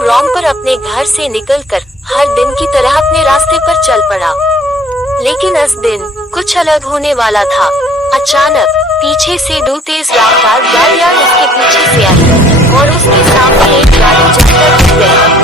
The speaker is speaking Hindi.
टॉम पर अपने घर से निकलकर हर दिन की तरह अपने रास्ते पर चल पड़ा। लेकिन इस दिन कुछ अलग होने वाला था। अचानक पीछे से दो तेज रफ्तार गाड़ियां उसके पीछे से आई और उसके सामने एक गाड़ी जमकर रुक गई।